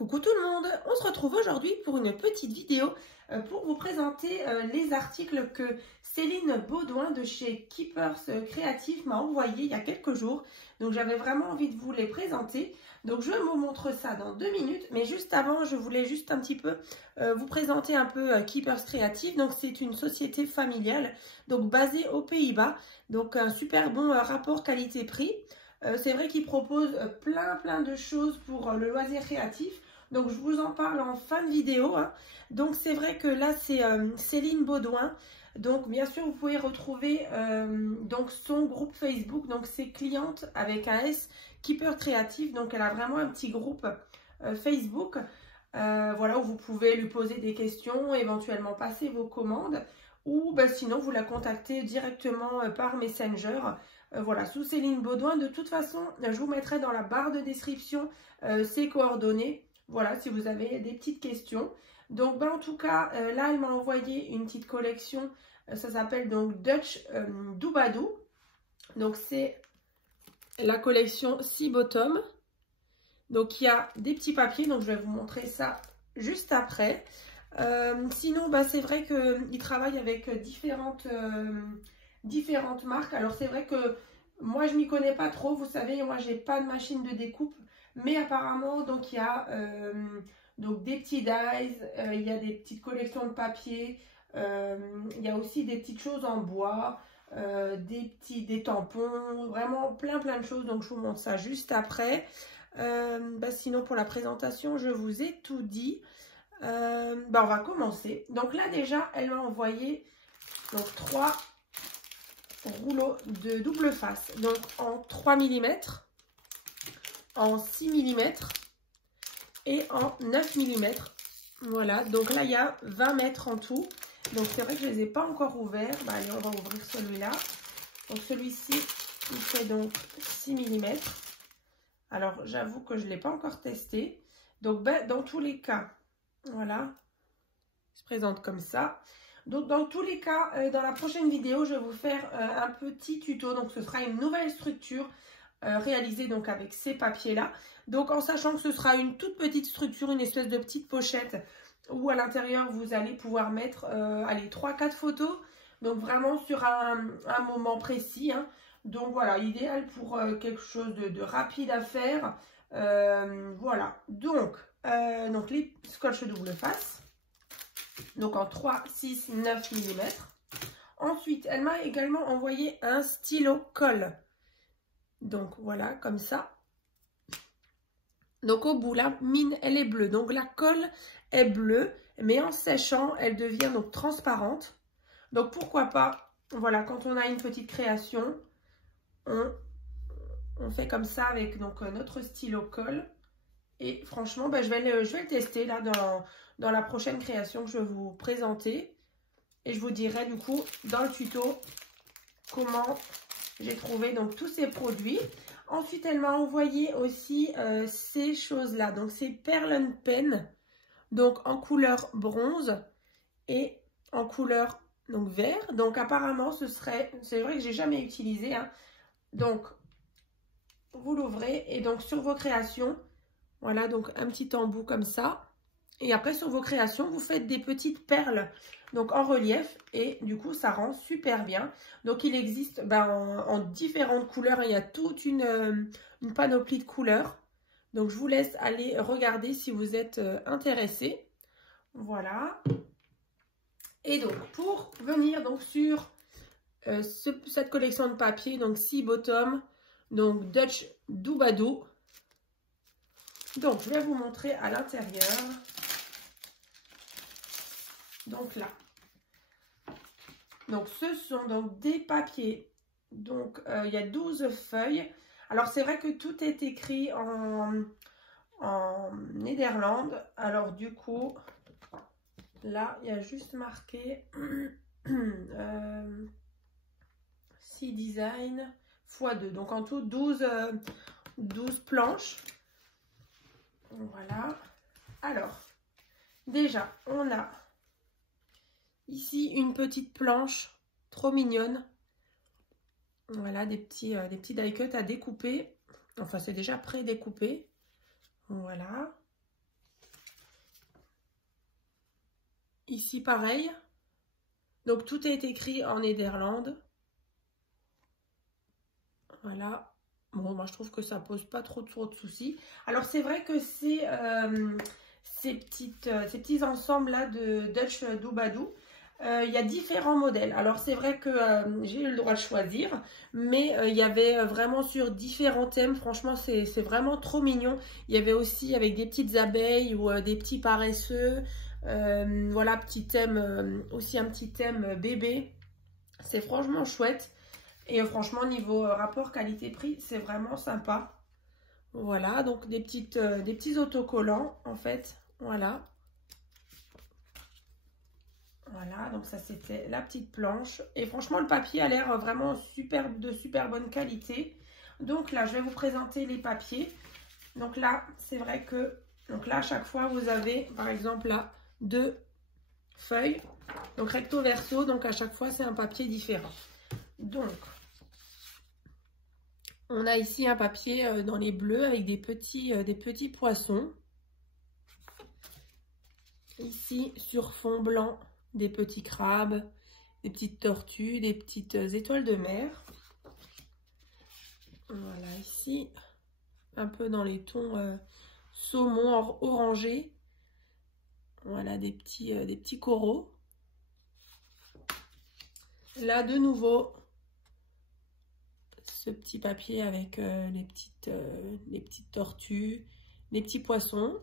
Coucou tout le monde, on se retrouve aujourd'hui pour une petite vidéo pour vous présenter les articles que Céline Baudouin de chez Keepers Creative m'a envoyé il y a quelques jours. Donc j'avais vraiment envie de vous les présenter. Donc je vous montre ça dans 2 minutes, mais juste avant je voulais juste un petit peu vous présenter un peu Keepers Creative. Donc c'est une société familiale donc basée aux Pays-Bas, donc un super bon rapport qualité-prix. C'est vrai qu'ils proposent plein de choses pour le loisir créatif. Donc je vous en parle en fin de vidéo. Hein. Donc c'est vrai que là c'est Céline Baudouin. Donc bien sûr vous pouvez retrouver donc son groupe Facebook. Donc c'est cliente avec un S, Keepers Creative. Donc elle a vraiment un petit groupe Facebook. Voilà, où vous pouvez lui poser des questions, éventuellement passer vos commandes. Ou sinon vous la contactez directement par Messenger. Voilà, sous Céline Baudouin. De toute façon, je vous mettrai dans la barre de description ses coordonnées. Voilà, si vous avez des petites questions. Donc, en tout cas, là, elle m'a envoyé une petite collection. Ça s'appelle donc Dutch Doobadoo. Donc, c'est la collection Sea Bottom. Donc, il y a des petits papiers. Donc, je vais vous montrer ça juste après. Sinon, c'est vrai qu'il travaille avec différentes marques. Alors c'est vrai que moi je m'y connais pas trop, vous savez, moi j'ai pas de machine de découpe, mais apparemment donc il y a donc des petits dies, il y a des petites collections de papier, il y a aussi des petites choses en bois, des tampons, vraiment plein de choses. Donc je vous montre ça juste après. Sinon pour la présentation je vous ai tout dit. On va commencer. Donc là déjà elle m'a envoyé donc 3 rouleaux de double face, donc en 3 mm, en 6 mm et en 9 mm. Voilà, donc là il y a 20 mètres en tout. Donc c'est vrai que je ne les ai pas encore ouverts. Allez, on va ouvrir celui-là. Donc celui-ci, il fait donc 6 mm. Alors j'avoue que je ne l'ai pas encore testé. Donc dans tous les cas, voilà, il se présente comme ça. Donc dans tous les cas, dans la prochaine vidéo, je vais vous faire un petit tuto. Donc ce sera une nouvelle structure réalisée donc avec ces papiers-là. Donc en sachant que ce sera une toute petite structure, une espèce de petite pochette où à l'intérieur vous allez pouvoir mettre allez, 3-4 photos. Donc vraiment sur un moment précis. Hein. Donc voilà, idéal pour quelque chose de rapide à faire. Voilà, donc les scotch double face. Donc en 3, 6, 9 mm. Ensuite, elle m'a également envoyé un stylo colle. Donc voilà, comme ça. Donc au bout, la mine, elle est bleue. Donc la colle est bleue, mais en séchant, elle devient donc transparente. Donc pourquoi pas, voilà, quand on a une petite création, on fait comme ça avec donc notre stylo colle. Et franchement, je vais le tester là dans la prochaine création que je vais vous présenter. Et je vous dirai du coup dans le tuto comment j'ai trouvé donc tous ces produits. Ensuite, elle m'a envoyé aussi ces choses-là. Donc, c'est Perle Pen. Donc, en couleur bronze et en couleur donc vert. Donc, apparemment, c'est vrai que j'ai jamais utilisé. Hein. Donc, vous l'ouvrez et donc sur vos créations, voilà, donc un petit embout comme ça. Et après, sur vos créations, vous faites des petites perles donc en relief. Et du coup, ça rend super bien. Donc, il existe en différentes couleurs. Il y a toute une panoplie de couleurs. Donc, je vous laisse aller regarder si vous êtes intéressés. Voilà. Et donc, pour venir donc sur cette collection de papier, donc Sea Bottom, donc Dutch Doobadoo. Donc, je vais vous montrer à l'intérieur. Donc là. Donc, ce sont donc des papiers. Donc, il y a 12 feuilles. Alors, c'est vrai que tout est écrit en néerlandais. Alors, du coup, là, il y a juste marqué Sea Design x2. Donc, en tout, 12 planches. Voilà. Alors, déjà, on a ici une petite planche trop mignonne. Voilà, des petits die cuts à découper. Enfin, c'est déjà pré-découpé. Voilà. Ici, pareil. Donc, tout est écrit en néerlandais. Voilà. Bon, moi, je trouve que ça pose pas trop de soucis. Alors, c'est vrai que c'est ces petits ensembles-là de Dutch Doobadoo. Il y a différents modèles. Alors, c'est vrai que j'ai eu le droit de choisir, mais il y avait vraiment sur différents thèmes. Franchement, c'est vraiment trop mignon. Il y avait aussi avec des petites abeilles ou des petits paresseux. Voilà, petit thème, aussi un petit thème bébé. C'est franchement chouette. Et franchement, niveau rapport qualité-prix, c'est vraiment sympa. Voilà, donc des petits autocollants, en fait. Voilà. Voilà, donc ça, c'était la petite planche. Et franchement, le papier a l'air vraiment de super bonne qualité. Donc là, je vais vous présenter les papiers. Donc là, c'est vrai que... Donc là, à chaque fois, vous avez, par exemple, là, 2 feuilles. Donc recto verso, donc à chaque fois, c'est un papier différent. Donc... On a ici un papier dans les bleus avec des petits poissons. Ici, sur fond blanc, des petits crabes, des petites tortues, des petites étoiles de mer. Voilà, ici, un peu dans les tons saumon orangé. Voilà, des petits coraux. Là, de nouveau, ce petit papier avec les petites tortues, les petits poissons.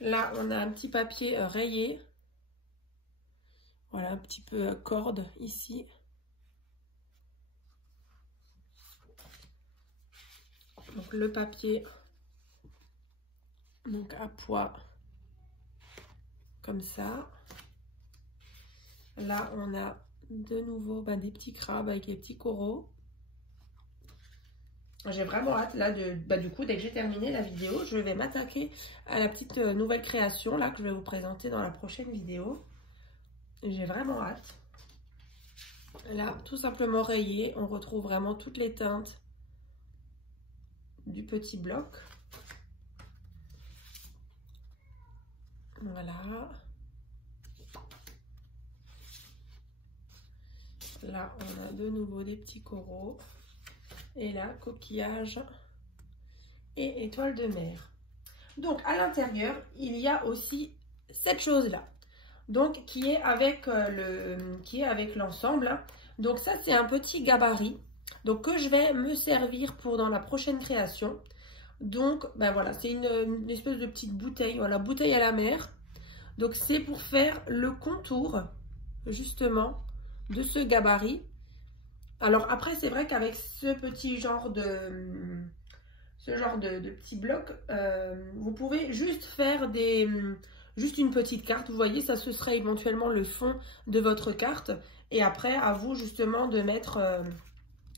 Là, on a un petit papier rayé. Voilà, un petit peu corde ici. Donc le papier, donc à pois, comme ça. Là, on a de nouveau des petits crabes avec les petits coraux. J'ai vraiment hâte là du coup, dès que j'ai terminé la vidéo, je vais m'attaquer à la petite nouvelle création là que je vais vous présenter dans la prochaine vidéo. J'ai vraiment hâte. Là, tout simplement rayé, on retrouve vraiment toutes les teintes du petit bloc. Voilà. Là, on a de nouveau des petits coraux. Et là, coquillage et étoile de mer. Donc, à l'intérieur, il y a aussi cette chose-là. Donc, qui est avec l'ensemble. Donc, ça, c'est un petit gabarit. Donc, que je vais me servir pour dans la prochaine création. Donc, ben voilà, c'est une espèce de petite bouteille. Voilà, bouteille à la mer. Donc, c'est pour faire le contour, justement, de ce gabarit. Alors après, c'est vrai qu'avec ce petit genre de petits blocs, vous pouvez juste faire juste une petite carte. Vous voyez, ça ce serait éventuellement le fond de votre carte. Et après, à vous justement de mettre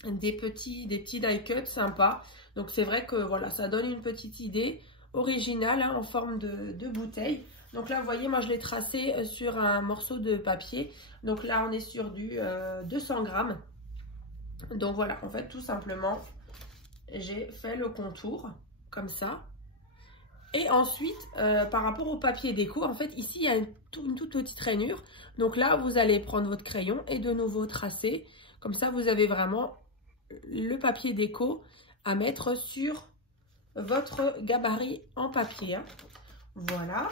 des petits die cut sympas. Donc c'est vrai que voilà, ça donne une petite idée originale hein, en forme de bouteille. Donc là, vous voyez, moi je l'ai tracé sur un morceau de papier. Donc là, on est sur du 200 grammes. Donc voilà, en fait, tout simplement, j'ai fait le contour comme ça. Et ensuite, par rapport au papier déco, en fait, ici, il y a une toute petite rainure. Donc là, vous allez prendre votre crayon et de nouveau tracer. Comme ça, vous avez vraiment le papier déco à mettre sur votre gabarit en papier. Hein. Voilà.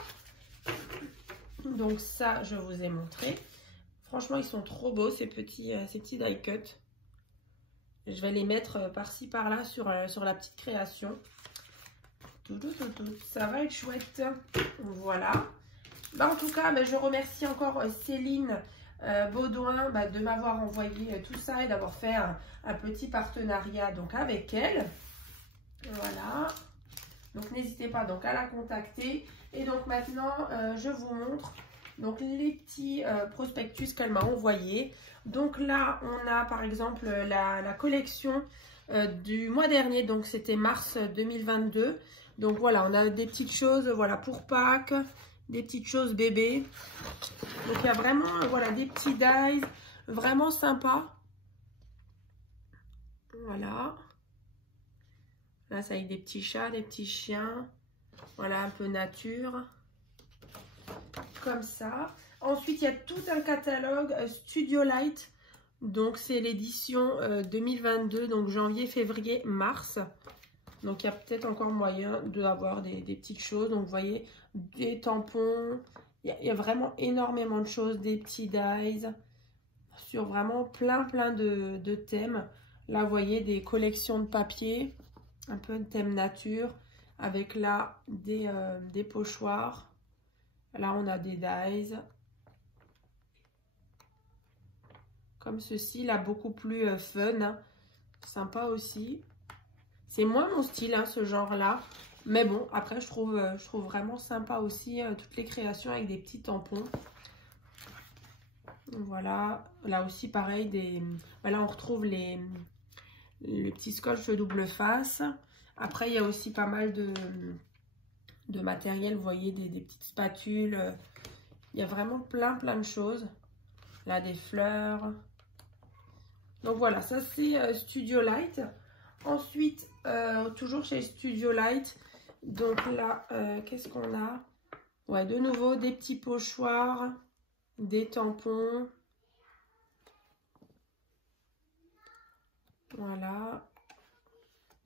Donc ça, je vous ai montré. Franchement, ils sont trop beaux, ces petits die cut. Je vais les mettre par-ci, par-là sur la petite création. Ça va être chouette. Voilà. En tout cas, je remercie encore Céline Baudouin de m'avoir envoyé tout ça et d'avoir fait un petit partenariat donc, avec elle. Voilà. Donc, n'hésitez pas donc, à la contacter. Et donc, maintenant, je vous montre donc, les petits prospectus qu'elle m'a envoyés. Donc là, on a par exemple la collection du mois dernier, donc c'était mars 2022. Donc voilà, on a des petites choses voilà, pour Pâques, des petites choses bébés. Donc il y a vraiment voilà, des petits dies vraiment sympas. Voilà. Là, ça avec des petits chats, des petits chiens. Voilà, un peu nature. comme ça. Ensuite, il y a tout un catalogue Studio Light. Donc, c'est l'édition 2022, donc janvier, février, mars. Donc, il y a peut-être encore moyen d'avoir des petites choses. Donc, vous voyez, des tampons. Il y a vraiment énormément de choses, des petits dies sur vraiment plein de thèmes. Là, vous voyez des collections de papier, un peu de thème nature, avec là des pochoirs. Là, on a des dies. Comme ceci, là, beaucoup plus fun, hein. Sympa aussi. C'est moins mon style, hein, ce genre-là. Mais bon, après, je trouve vraiment sympa aussi toutes les créations avec des petits tampons. Voilà. Là aussi, pareil, là, on retrouve les petits scotch double face. Après, il y a aussi pas mal de matériel. Vous voyez, des petites spatules. Il y a vraiment plein de choses. Là, des fleurs. Donc voilà, ça c'est Studio Light. Ensuite, toujours chez Studio Light. Donc là, qu'est-ce qu'on a? Ouais, de nouveau, des petits pochoirs, des tampons. Voilà.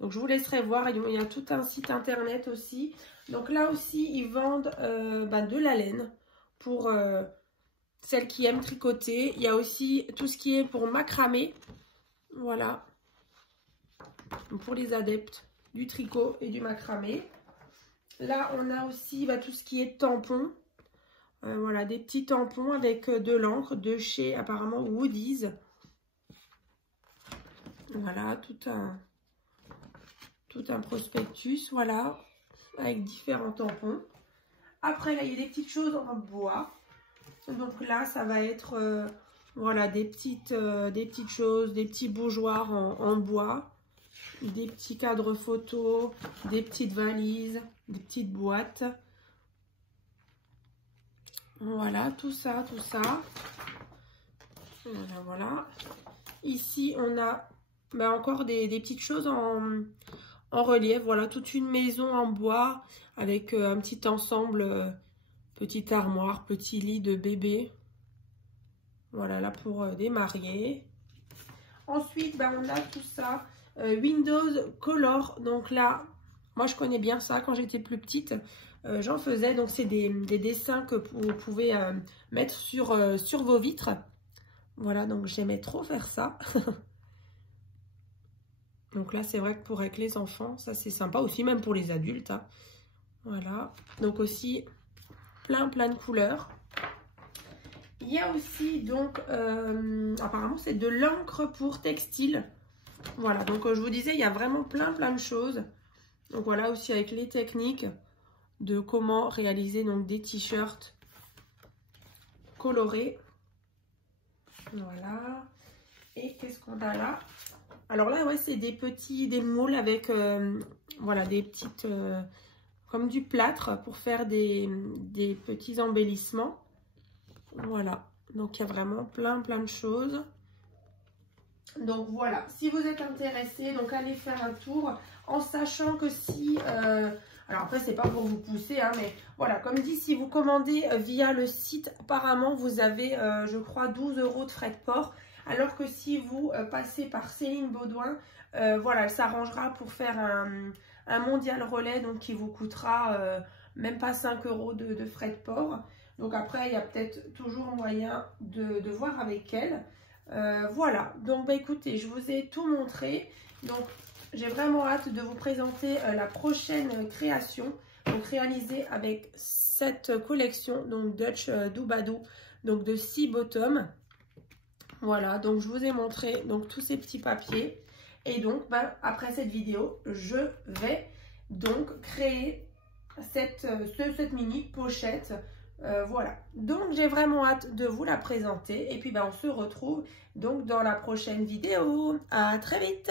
Donc je vous laisserai voir, il y a tout un site internet aussi. Donc là aussi, ils vendent de la laine pour celles qui aiment tricoter. Il y a aussi tout ce qui est pour macramé. Voilà. Pour les adeptes du tricot et du macramé. Là, on a aussi tout ce qui est tampons. Voilà, des petits tampons avec de l'encre de chez apparemment Woody's. Voilà, tout un prospectus, voilà, avec différents tampons. Après, là, il y a des petites choses en bois. Donc là, ça va être, voilà, des petites choses, des petits bougeoirs en bois, des petits cadres photos, des petites valises, des petites boîtes. Voilà, tout ça. Voilà. Ici, on a encore des petites choses en relief. Voilà, toute une maison en bois avec un petit ensemble, petite armoire, petit lit de bébé. Voilà, là pour des mariés. Ensuite, on a tout ça. Windows Color. Donc là, moi je connais bien ça quand j'étais plus petite. J'en faisais. Donc c'est des dessins que vous pouvez mettre sur vos vitres. Voilà, donc j'aimais trop faire ça. Donc là, c'est vrai que avec les enfants, ça c'est sympa. Aussi même pour les adultes, hein. Voilà. Donc aussi, plein de couleurs. Il y a aussi, donc, apparemment, c'est de l'encre pour textile. Voilà, donc je vous disais, il y a vraiment plein de choses. Donc voilà, aussi avec les techniques de comment réaliser donc des t-shirts colorés. Voilà. Et qu'est-ce qu'on a là? Alors là, ouais, c'est des moules avec, voilà, des petites, comme du plâtre pour faire des petits embellissements. Voilà, donc il y a vraiment plein de choses. Donc voilà, si vous êtes intéressé, donc allez faire un tour en sachant que si... alors après, c'est pas pour vous pousser, hein, mais voilà, comme dit, si vous commandez via le site, apparemment, vous avez, je crois, 12 € de frais de port. Alors que si vous passez par Céline Baudouin, voilà, elle s'arrangera pour faire un mondial relais, donc qui vous coûtera même pas 5 € de frais de port. Donc après, il y a peut-être toujours moyen de voir avec elle. Voilà, donc écoutez, je vous ai tout montré. Donc j'ai vraiment hâte de vous présenter la prochaine création, donc réalisée avec cette collection, donc Dutch Doubadou, donc de 6 bottoms. Voilà, donc je vous ai montré donc tous ces petits papiers. Et donc, après cette vidéo, je vais donc créer cette mini pochette. Voilà, donc j'ai vraiment hâte de vous la présenter. Et puis, on se retrouve donc dans la prochaine vidéo. À très vite!